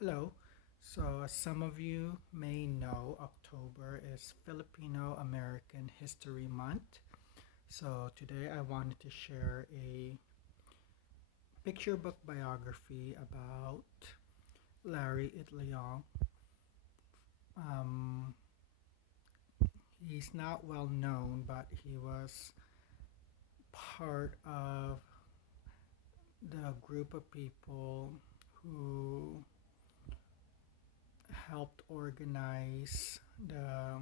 Hello. So, as some of you may know, October is Filipino American History Month. So, today I wanted to share a picture book biography about Larry Itliong. Um, he's not well known, but he was part of the group of people who helped organize the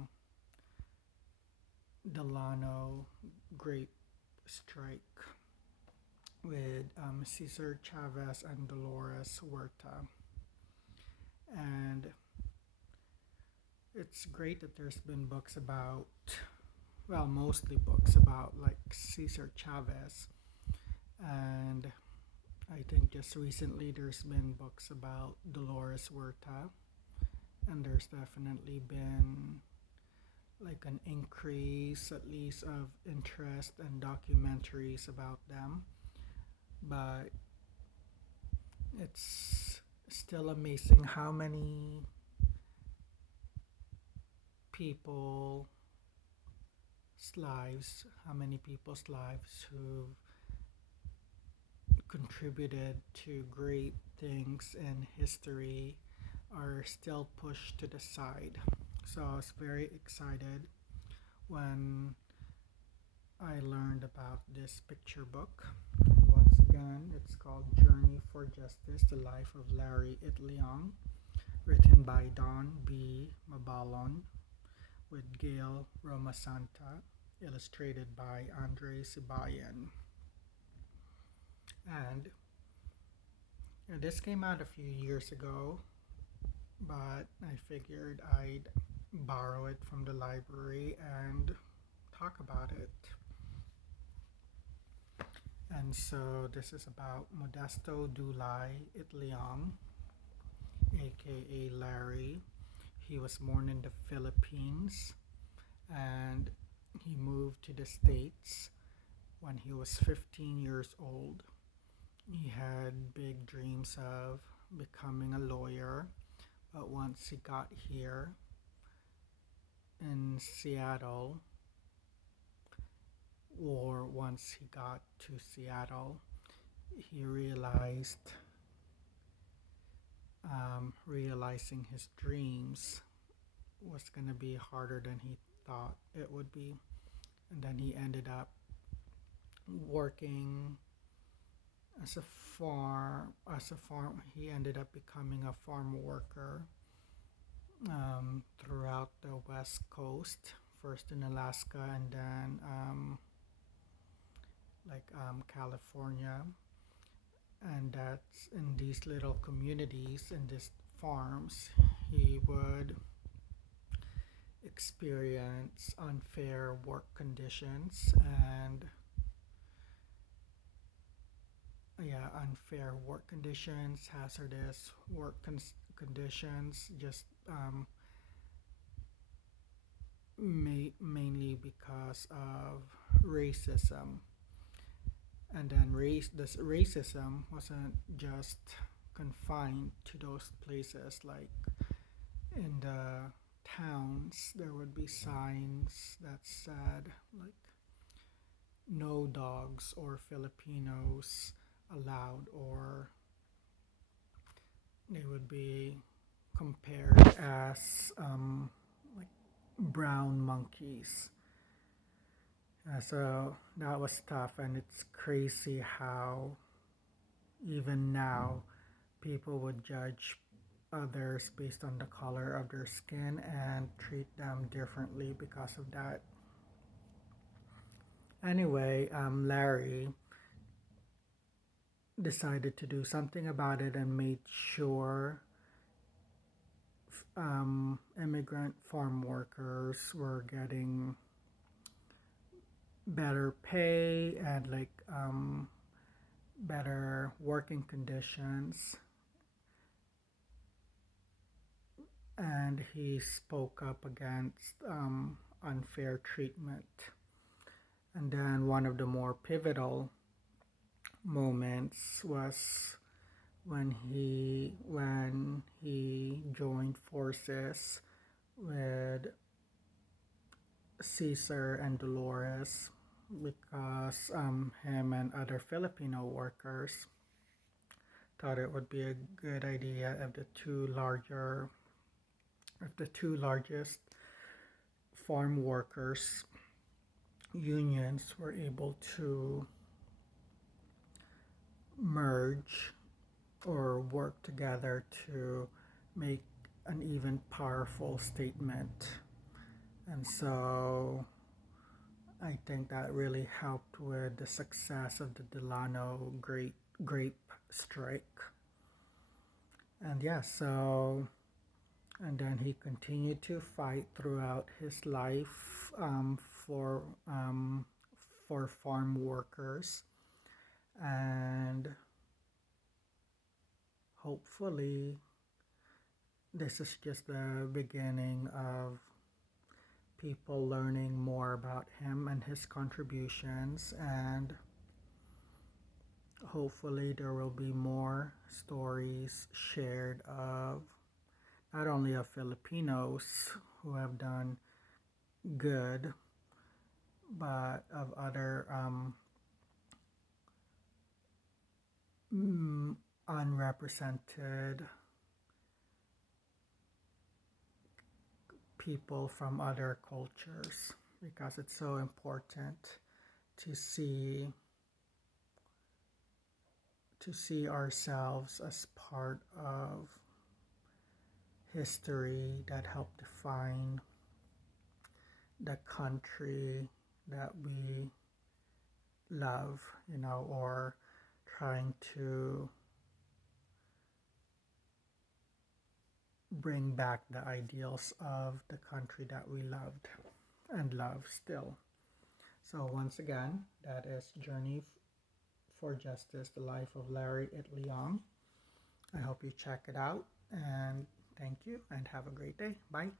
Delano grape strike with Cesar Chavez and Dolores Huerta. And it's great that there's been books about, well, mostly books about like Cesar Chavez. And I think just recently there's been books about Dolores Huerta. And there's definitely been like an increase, at least, of interest and documentaries about them. But it's still amazing how many people's people's lives who contributed to great things in history are still pushed to the side. So I was very excited when I learned about this picture book. And once again, it's called Journey for Justice: The Life of Larry Itliong, written by Don B. Mabalon, with Gayle Romasanta, illustrated by Sibayan. And this came out a few years ago, but I figured I'd borrow it from the library and talk about it. And so this is about Modesto Dulay Itliong, aka Larry. He was born in the Philippines and he moved to the States when he was 15 years old. He had big dreams of becoming a lawyer, but once he got here in Seattle, or once he got to Seattle, he realizing his dreams was going to be harder than he thought it would be. And then he ended up working as a farm. He ended up becoming a farm worker throughout the West Coast, first in Alaska and then California. And that's in these little communities, in these farms, he would experience unfair work conditions and unfair work conditions, hazardous conditions, just mainly because of racism. And then this racism wasn't just confined to those places. Like in the towns, there would be signs that said like no dogs or Filipinos allowed, or they would be compared as like brown monkeys. So that was tough, and it's crazy how even now people would judge others based on the color of their skin and treat them differently because of that. Anyway, Larry decided to do something about it and made sure immigrant farm workers were getting better pay and better working conditions. And he spoke up against unfair treatment. And then one of the more pivotal moments was when he forces with Caesar and Dolores because him and other Filipino workers thought it would be a good idea if the two largest farm workers unions were able to merge or work together to make an even powerful statement. And so I think that really helped with the success of the Delano grape strike. And yeah, so and then he continued to fight throughout his life for farm workers, and hopefully this is just the beginning of people learning more about him and his contributions, and hopefully there will be more stories shared of not only of Filipinos who have done good, but of other unrepresented people from other cultures, because it's so important to see ourselves as part of history that helped define the country that we love, or trying to bring back the ideals of the country that we loved and love still. So once again, that is Journey for Justice, the life of Larry Itliong. I hope you check it out, and thank you and have a great day. Bye.